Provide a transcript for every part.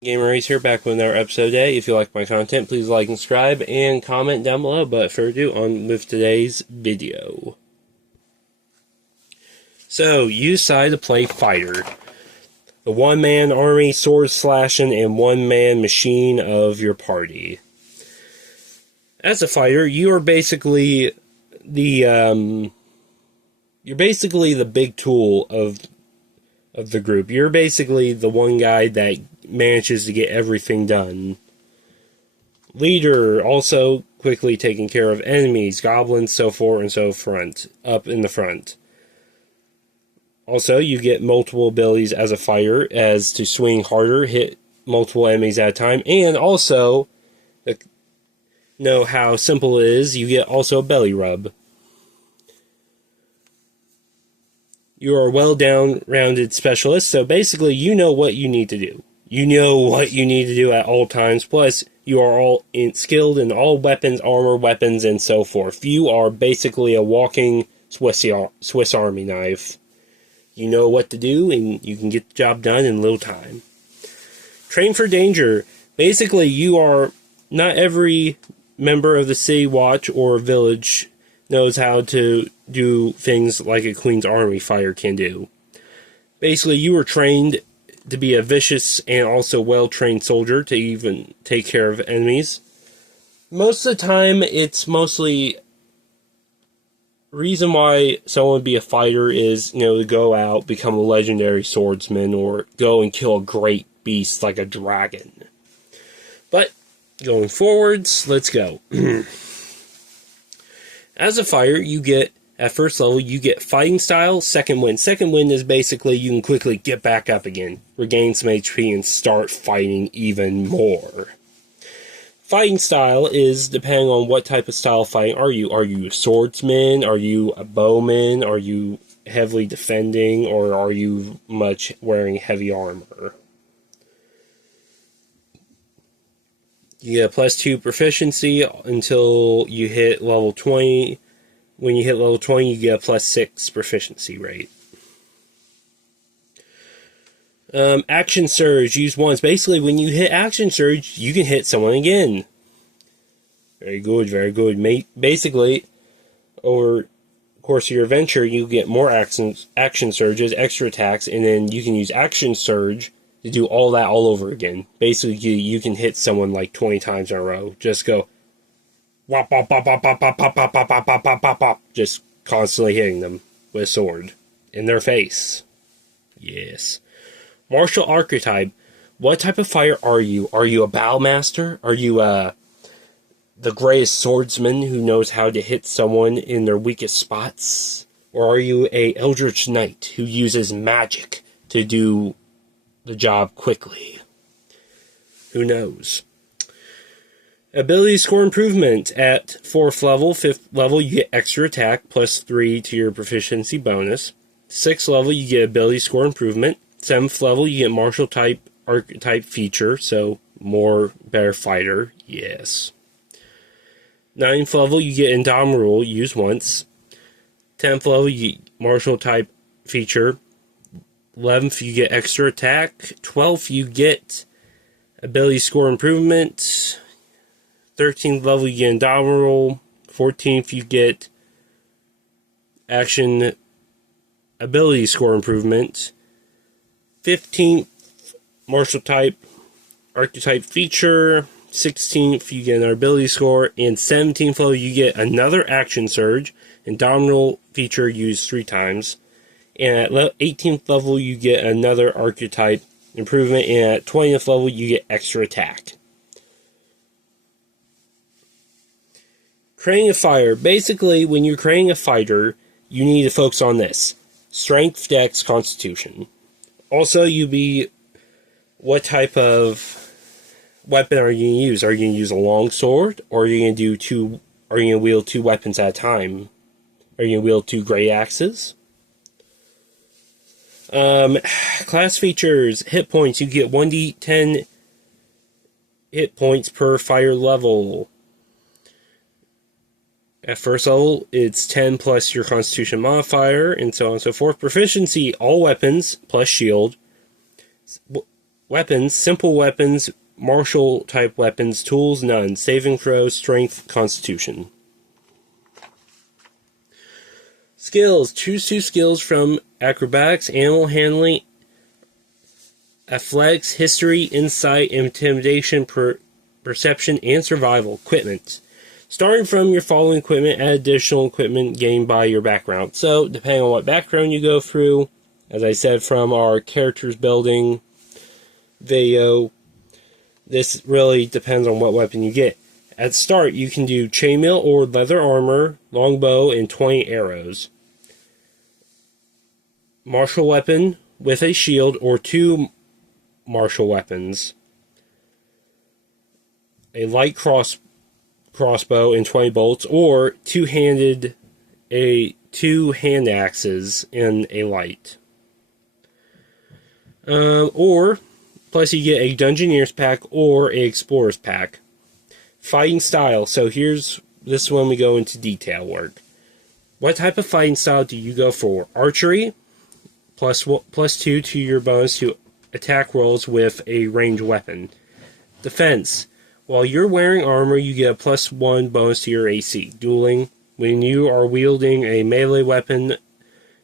Gamer Ace here, back with another episode today. If you like my content, please like and subscribe and comment down below. But further ado, on with today's video. So, you decide to play fighter. The one-man army, sword slashing, and one-man machine of your party. As a fighter, you are basically the big tool of the group. You're basically the one guy that manages to get everything done. Leader, also quickly taking care of enemies, goblins, so forth and so front, up in the front. Also, you get multiple abilities as a fighter, as to swing harder, hit multiple enemies at a time, and also, know how simple it is, you get also a belly rub. You are a well-rounded specialist, so basically you know what you need to do. You know what you need to do at all times, plus you are all skilled in all weapons, armor, weapons, and so forth. You are basically a walking Swiss Army knife. You know what to do, and you can get the job done in little time. Train for danger. Basically, you are... Not every member of the city watch or village knows how to do things like a Queen's Army fighter can do. Basically, you were trained to be a vicious and also well-trained soldier to even take care of enemies. Most of the time, it's mostly... reason why someone would be a fighter is, to go out, become a legendary swordsman, or go and kill a great beast like a dragon. But, going forwards, let's go. As a fighter, you get, at first level, you get fighting style, second wind. Second wind is basically you can quickly get back up again, regain some HP, and start fighting even more. Fighting style is depending on what type of style of fighting are you. Are you a swordsman? Are you a bowman? Are you heavily defending? Or are you much wearing heavy armor? You get a +2 proficiency until you hit level 20. When you hit level 20, you get a +6 proficiency rate. Action Surge, used once. Basically, when you hit Action Surge, you can hit someone again. Very good, very good. Basically, over the course of your adventure, you get more action surges, extra attacks, and then you can use Action Surge to do all that all over again. Basically, you can hit someone like 20 times in a row. Just go... wop, wop, wop, wop, wop, wop, wop, wop, wop, wop, wop, wop, wop. Just constantly hitting them with a sword. In their face. Yes. Martial archetype. What type of fighter are you? Are you a battlemaster? Are you the greatest swordsman who knows how to hit someone in their weakest spots? Or are you a eldritch knight who uses magic to do the job quickly? Who knows? Ability score improvement. At 4th level, 5th level, you get extra attack, +3 to your proficiency bonus. 6th level, you get ability score improvement. 7th level, you get martial type archetype feature, so better fighter, yes. 9th level, you get Indomitable, used once. 10th level, you get martial type feature. 11th, you get extra attack. 12th, you get ability score improvement. 13th level, you get Indomitable. 14th, you get action ability score improvement. 15th, martial type archetype feature. 16th, you get an ability score. And 17th level, you get another action surge. Indomitable feature used 3 times. And at 18th level, you get another archetype improvement. And at 20th level, you get extra attack. Creating a fighter. Basically, when you're creating a fighter, you need to focus on this. Strength, Dex, Constitution. Also, what type of weapon are you going to use? Are you going to use a long sword? Or are you going to wield 2 weapons at a time? Are you going to wield 2 great axes? Class features. Hit points. You get 1d10 hit points per fighter level. At first level, it's 10 plus your Constitution modifier, and so on and so forth. Proficiency, all weapons, plus shield. Weapons, simple weapons, martial type weapons, tools, none. Saving throw, strength, constitution. Skills, choose 2 skills from acrobatics, animal handling, athletics, history, insight, intimidation, perception, and survival. Equipment. Starting from your following equipment, add additional equipment gained by your background. So, depending on what background you go through, as I said from our characters building video, this really depends on what weapon you get. At the start, you can do chainmail or leather armor, longbow, and 20 arrows. Martial weapon with a shield or 2 martial weapons. A light crossbow and 20 bolts, or 2 hand axes and a light. Or plus you get a Dungeoneer's pack or a Explorer's pack. Fighting style. So this is when we go into detail work. What type of fighting style do you go for? Archery, plus 2 to your bonus to attack rolls with a ranged weapon. Defense. While you're wearing armor, you get a +1 bonus to your AC. Dueling. When you are wielding a melee weapon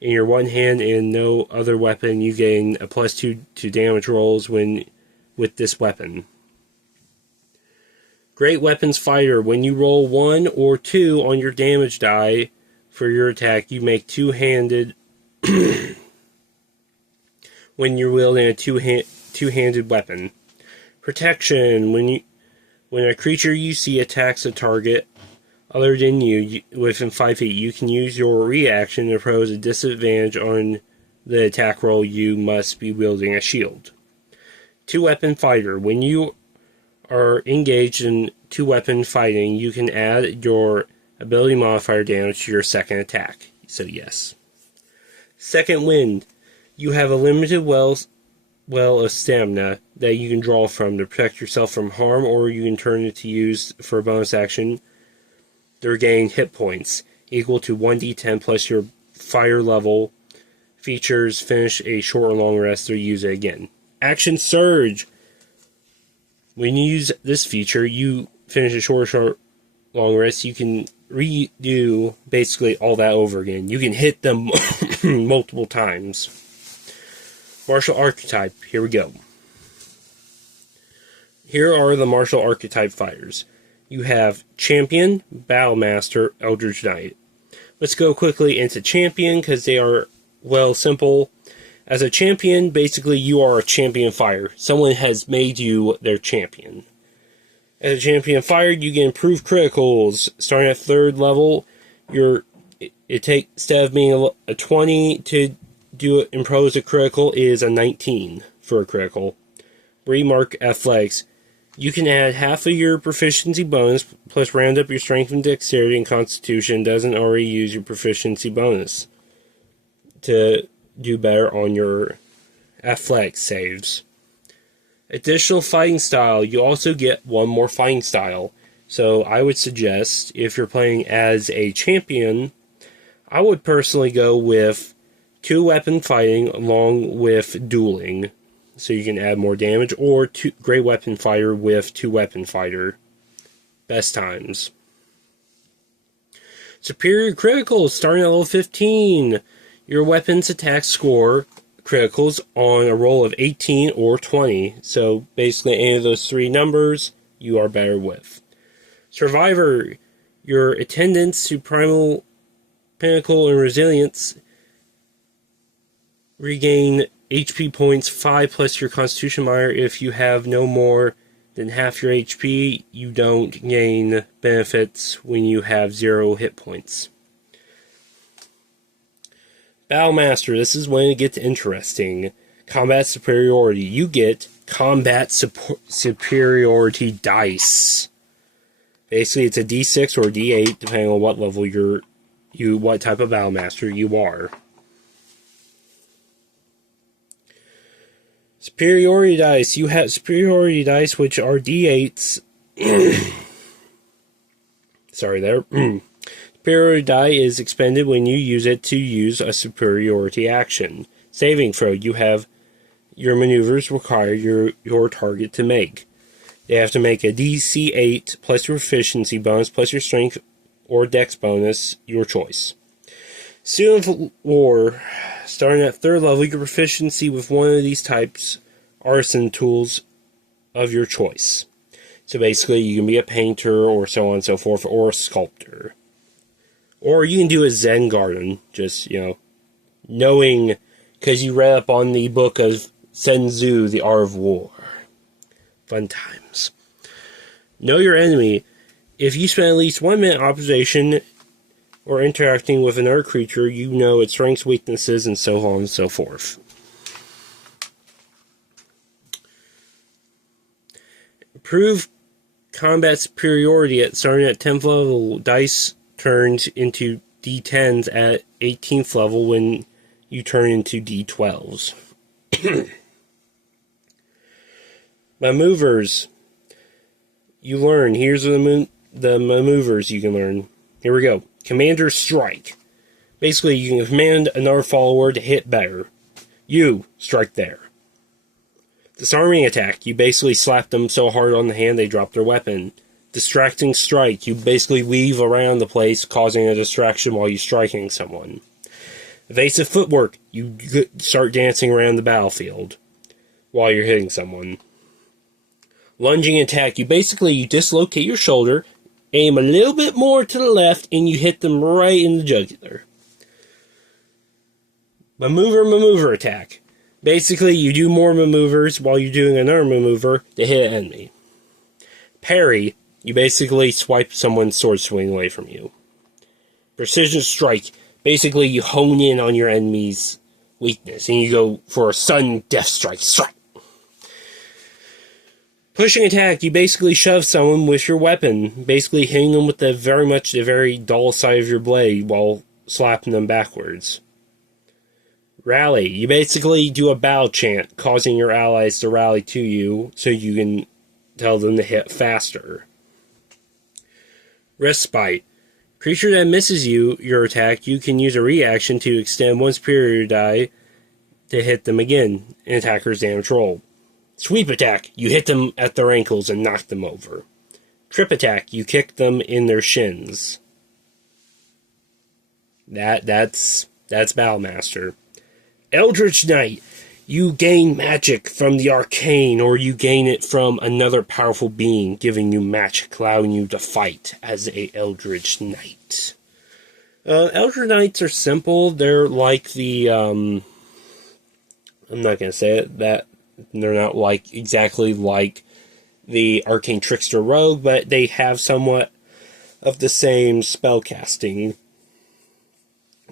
in your one hand and no other weapon, you gain a +2 to damage rolls with this weapon. Great Weapons Fighter. When you roll 1 or 2 on your damage die for your attack, you make two-handed when you're wielding a two-handed weapon. Protection. When a creature you see attacks a target other than you within 5 feet, you can use your reaction to impose a disadvantage on the attack roll. You must be wielding a shield. 2-weapon fighter. When you are engaged in 2-weapon fighting, you can add your ability modifier damage to your second attack. So yes. Second wind. You have a limited well of stamina that you can draw from to protect yourself from harm, or you can turn it to use for a bonus action to regain hit points equal to 1d10 plus your fire level. Features finish a short or long rest or use it again. Action surge. When you use this feature, you finish a short, long rest. You can redo basically all that over again. You can hit them multiple times. Martial archetype. Here we go. Here are the martial archetype fighters. You have Champion, Battlemaster, Eldritch Knight. Let's go quickly into Champion because they are, well, simple. As a champion, basically you are a champion fighter. Someone has made you their champion. As a champion fighter, you get improved criticals. Starting at 3rd level, instead of being a 20 to impose a critical, is a 19 for a critical. Remark athletics. You can add half of your proficiency bonus, plus round up your strength and dexterity and constitution. Doesn't already use your proficiency bonus to do better on your athletics saves. Additional fighting style. You also get 1 more fighting style. So I would suggest, if you're playing as a champion, I would personally go with 2-weapon fighting along with dueling, so you can add more damage, or Great Weapon Fighter with 2-weapon fighter. Best times. Superior criticals starting at level 15. Your weapon's attack score criticals on a roll of 18 or 20. So basically any of those 3 numbers you are better with. Survivor. Your attendance to primal pinnacle and resilience regain HP points 5 plus your constitution modifier. If you have no more than half your HP, you don't gain benefits when you have 0 hit points. Battlemaster, this is when it gets interesting. Combat superiority. You get combat superiority dice. Basically, it's a D6 or a D8, depending on what level what type of Battlemaster you are. Superiority dice. You have superiority dice, which are D8s. Sorry there. Superiority die is expended when you use it to use a superiority action. Saving throw. You have your maneuvers require your target to make. They have to make a DC 8 plus your proficiency bonus plus your strength or dex bonus, your choice. Student of War, starting at 3rd level, your proficiency with one of these types artisan tools of your choice. So basically, you can be a painter or so on and so forth, or a sculptor. Or you can do a Zen garden, just, knowing, because you read up on the book of Sun Tzu, The Art of War. Fun times. Know your enemy. If you spend at least 1 minute observation or interacting with another creature, you know its strengths, weaknesses, and so on and so forth. Improve combat superiority starting at 10th level. Dice turns into D10s at 18th level when you turn into D12s. Maneuvers. You learn. Here's the maneuvers you can learn. Here we go. Commander Strike. Basically, you can command another follower to hit better. You strike there. Disarming attack. You basically slap them so hard on the hand they drop their weapon. Distracting strike. You basically weave around the place, causing a distraction while you're striking someone. Evasive footwork. You start dancing around the battlefield while you're hitting someone. Lunging attack. You dislocate your shoulder, aim a little bit more to the left, and you hit them right in the jugular. Maneuver attack. Basically, you do more maneuvers while you're doing another maneuver to hit an enemy. Parry. You basically swipe someone's sword swing away from you. Precision strike. Basically, you hone in on your enemy's weakness, and you go for a sudden death strike. Pushing attack. You basically shove someone with your weapon, basically hitting them with the very dull side of your blade while slapping them backwards. Rally. You basically do a battle chant, causing your allies to rally to you so you can tell them to hit faster. Respite. Creature that misses your attack, you can use a reaction to extend one superior die to hit them again. An attacker's damage roll. Sweep attack. You hit them at their ankles and knock them over. Trip attack. You kick them in their shins. That's Battlemaster. Eldritch Knight. You gain magic from the arcane, or you gain it from another powerful being, giving you magic, allowing you to fight as a Eldritch Knight. Eldritch Knights are simple. They're like the, I'm not going to say it, that they're not exactly like the Arcane Trickster Rogue, but they have somewhat of the same spellcasting.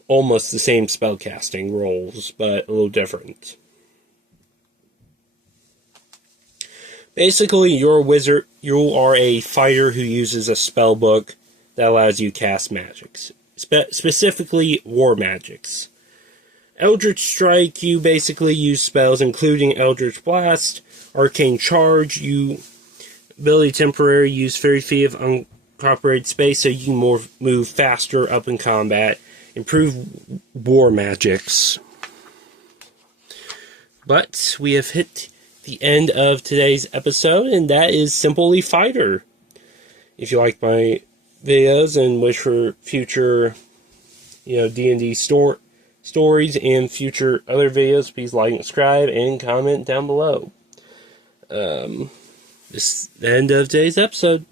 Almost the same spellcasting roles, but a little different. Basically, you're a wizard. You are a fighter who uses a spell book that allows you to cast magics. Specifically, war magics. Eldritch Strike, you basically use spells including Eldritch Blast, Arcane Charge, ability temporary, use Fairy Feet of Unincorporated Space so you can move faster up in combat, improve war magics. But we have hit the end of today's episode, and that is Simply Fighter. If you like my videos and wish for future, D&D stories and future other videos, please like and subscribe and comment down below. This is the end of today's episode.